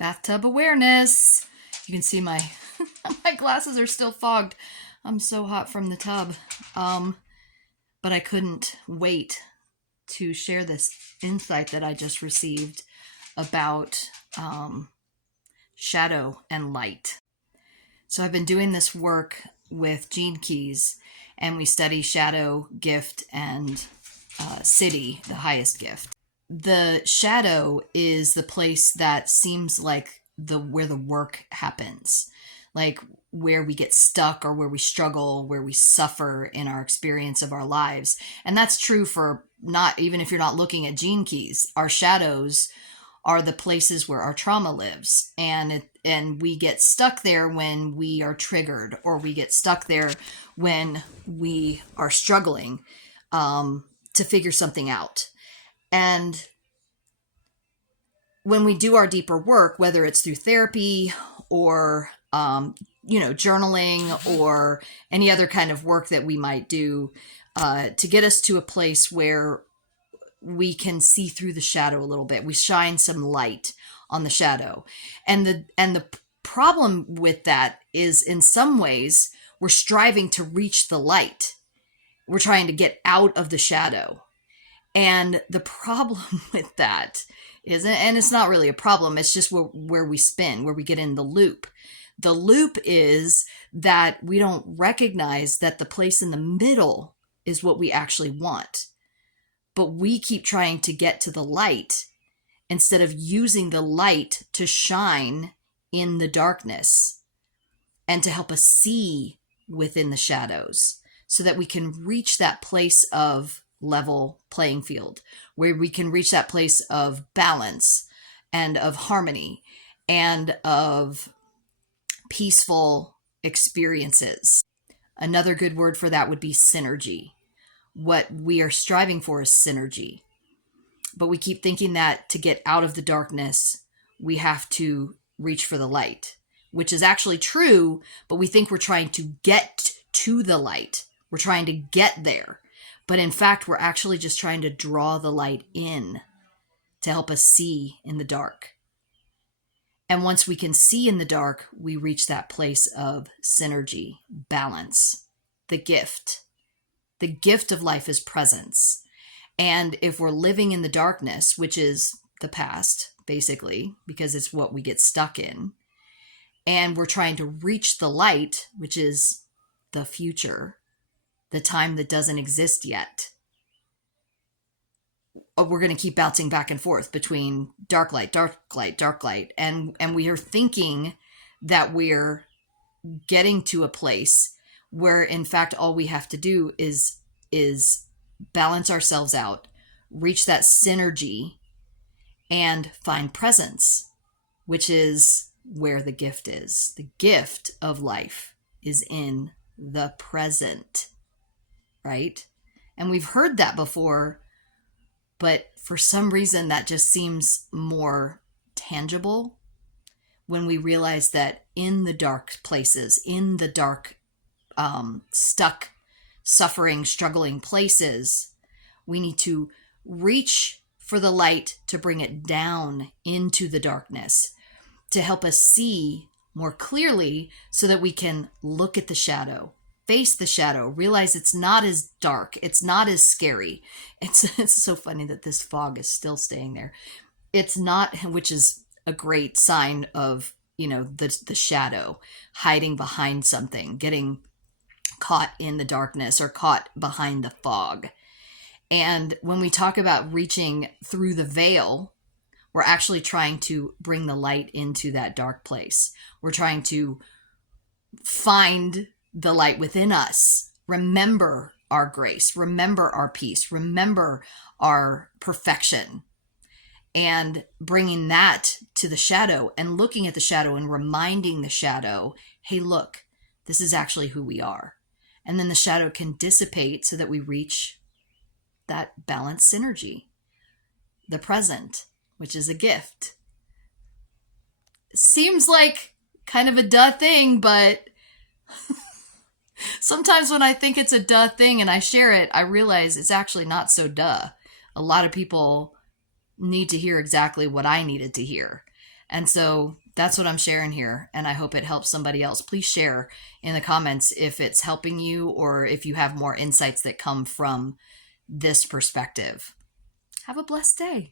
Bathtub awareness. You can see my my glasses are still fogged. I'm so hot from the tub. But I couldn't wait to share this insight that I just received about shadow and light. So I've been doing this work with Gene Keys, and we study shadow, gift, and city, the highest gift. The shadow is the place that seems like where the work happens, like where we get stuck or where we struggle, where we suffer in our experience of our lives. And that's true for even if you're not looking at Gene Keys. Our shadows are the places where our trauma lives, and we get stuck there when we are triggered, or we get stuck there when we are struggling to figure something out. And when we do our deeper work, whether it's through therapy or journaling or any other kind of work that we might do to get us to a place where we can see through the shadow a little bit, we shine some light on the shadow. And the problem with that is, in some ways, we're striving to reach the light. We're trying to get out of the shadow. And the problem with that is, and it's not really a problem, it's just where we spin, where we get in the loop. The loop is that we don't recognize that the place in the middle is what we actually want. But we keep trying to get to the light instead of using the light to shine in the darkness and to help us see within the shadows so that we can reach that place of level playing field, where we can reach that place of balance and of harmony and of peaceful experiences. Another good word for that would be synergy. What we are striving for is synergy. But we keep thinking that to get out of the darkness, we have to reach for the light, which is actually true, but we think we're trying to get to the light. We're trying to get there. But in fact, we're actually just trying to draw the light in to help us see in the dark. And once we can see in the dark, we reach that place of synergy, balance, the gift. The gift of life is presence. And if we're living in the darkness, which is the past, basically, because it's what we get stuck in, and we're trying to reach the light, which is the future, the time that doesn't exist yet, we're going to keep bouncing back and forth between dark light, dark light, dark light. And we are thinking that we're getting to a place where, in fact, all we have to do is balance ourselves out, reach that synergy, and find presence, which is where the gift is. The gift of life is in the present, right? And we've heard that before, but for some reason that just seems more tangible when we realize that in the dark places, in the dark, stuck, suffering, struggling places, we need to reach for the light to bring it down into the darkness, to help us see more clearly so that we can look at the shadow, face the shadow, realize it's not as dark, it's not as scary. It's so funny that this fog is still staying there. It's not, which is a great sign of, the shadow hiding behind something, getting caught in the darkness or caught behind the fog. And when we talk about reaching through the veil, we're actually trying to bring the light into that dark place. We're trying to find the light within us, remember our grace, remember our peace, remember our perfection, and bringing that to the shadow and looking at the shadow and reminding the shadow, hey, look, this is actually who we are. And then the shadow can dissipate so that we reach that balanced synergy, the present, which is a gift. Seems like kind of a duh thing, but sometimes when I think it's a duh thing and I share it, I realize it's actually not so duh. A lot of people need to hear exactly what I needed to hear. And so that's what I'm sharing here. And I hope it helps somebody else. Please share in the comments if it's helping you or if you have more insights that come from this perspective. Have a blessed day.